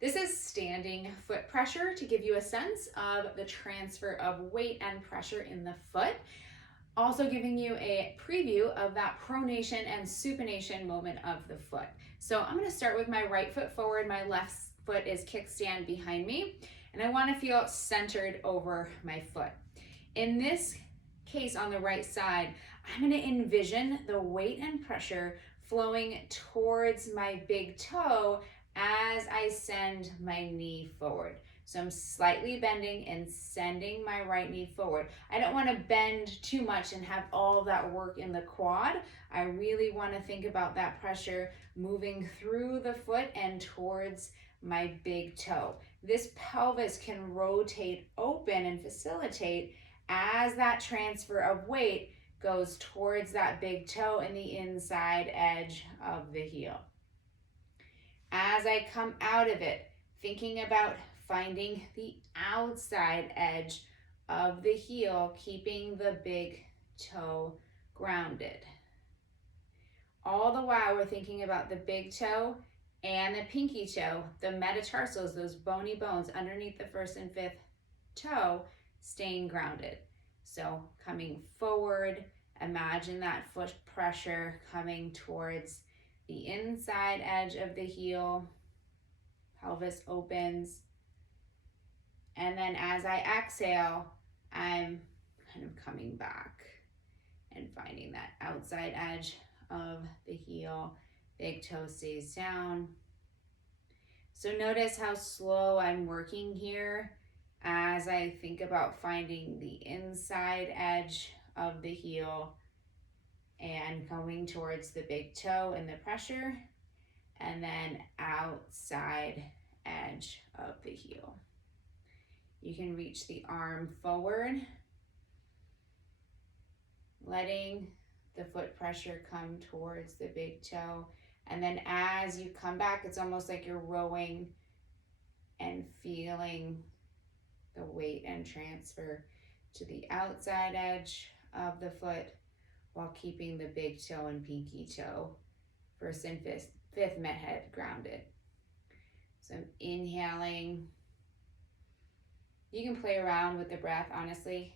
This is standing foot pressure to give you a sense of the transfer of weight and pressure in the foot. Also giving you a preview of that pronation and supination moment of the foot. So I'm gonna start with my right foot forward, my left foot is kickstand behind me, and I wanna feel centered over my foot. In this case on the right side, I'm gonna envision the weight and pressure flowing towards my big toe as I send my knee forward. So I'm slightly bending and sending my right knee forward. I don't want to bend too much and have all that work in the quad. I really want to think about that pressure moving through the foot and towards my big toe. This pelvis can rotate open and facilitate as that transfer of weight goes towards that big toe and the inside edge of the heel. As I come out of it, thinking about finding the outside edge of the heel, keeping the big toe grounded. All the while we're thinking about the big toe and the pinky toe, the metatarsals, those bony bones underneath the first and fifth toe, staying grounded. So coming forward, imagine that foot pressure coming towards the inside edge of the heel, pelvis opens. And then as I exhale, I'm kind of coming back and finding that outside edge of the heel. Big toe stays down. So notice how slow I'm working here as I think about finding the inside edge of the heel and going towards the big toe and the pressure, and then outside edge of the heel. You can reach the arm forward, letting the foot pressure come towards the big toe. And then as you come back, it's almost like you're rowing and feeling the weight and transfer to the outside edge of the foot while keeping the big toe and pinky toe, first and fifth met head grounded. So I'm inhaling. You can play around with the breath, honestly.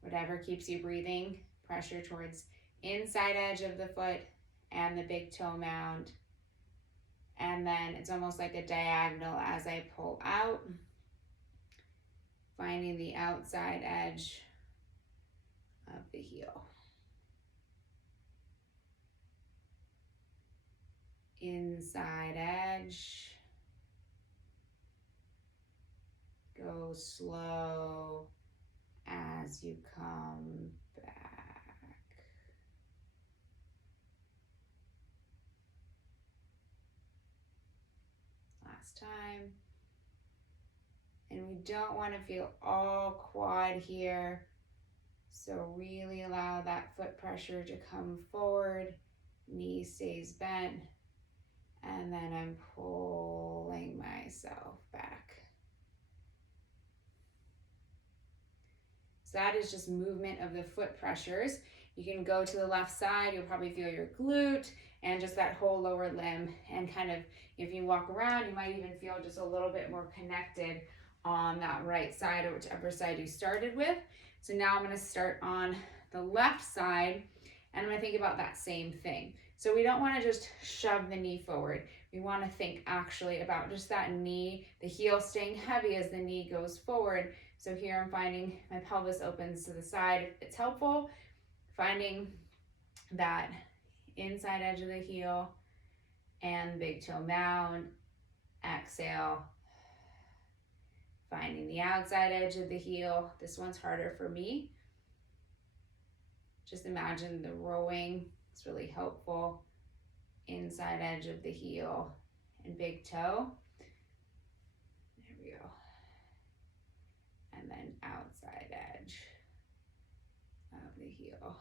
Whatever keeps you breathing. Pressure towards inside edge of the foot and the big toe mound. And then it's almost like a diagonal as I pull out, finding the outside edge of the heel. Inside edge. Go slow as you come back. Last time. And we don't want to feel all quad here. So really allow that foot pressure to come forward. Knee stays bent. And then I'm pulling myself back. So that is just movement of the foot pressures. You can go to the left side, you'll probably feel your glute and just that whole lower limb, and kind of, if you walk around, you might even feel just a little bit more connected on that right side or whichever side you started with. So now I'm gonna start on the left side and I'm gonna think about that same thing. So we don't wanna just shove the knee forward. We wanna think actually about just that knee, the heel staying heavy as the knee goes forward. So here I'm finding my pelvis opens to the side if it's helpful, finding that inside edge of the heel and big toe mound. Exhale, finding the outside edge of the heel. This one's harder for me. Just imagine the rowing, it's really helpful. Inside edge of the heel and big toe. There we go. And then outside edge of the heel.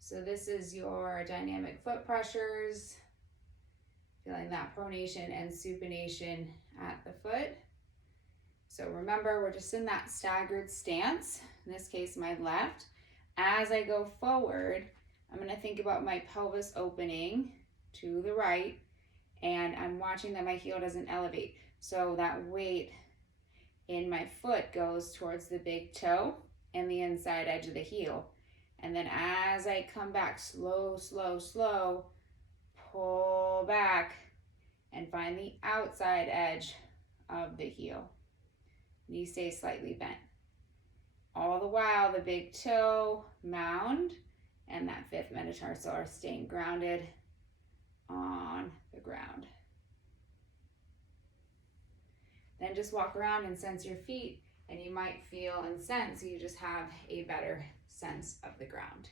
So this is your dynamic foot pressures, feeling that pronation and supination at the foot. So remember, we're just in that staggered stance, in this case my left. As I go forward, I'm going to think about my pelvis opening to the right, and I'm watching that my heel doesn't elevate. So that weight in my foot goes towards the big toe and the inside edge of the heel. And then as I come back, slow, slow, slow, pull back and find the outside edge of the heel. Knee stays slightly bent. All the while, the big toe mound and that fifth metatarsal are staying grounded on the ground. Then just walk around and sense your feet, and you might feel and sense you just have a better sense of the ground.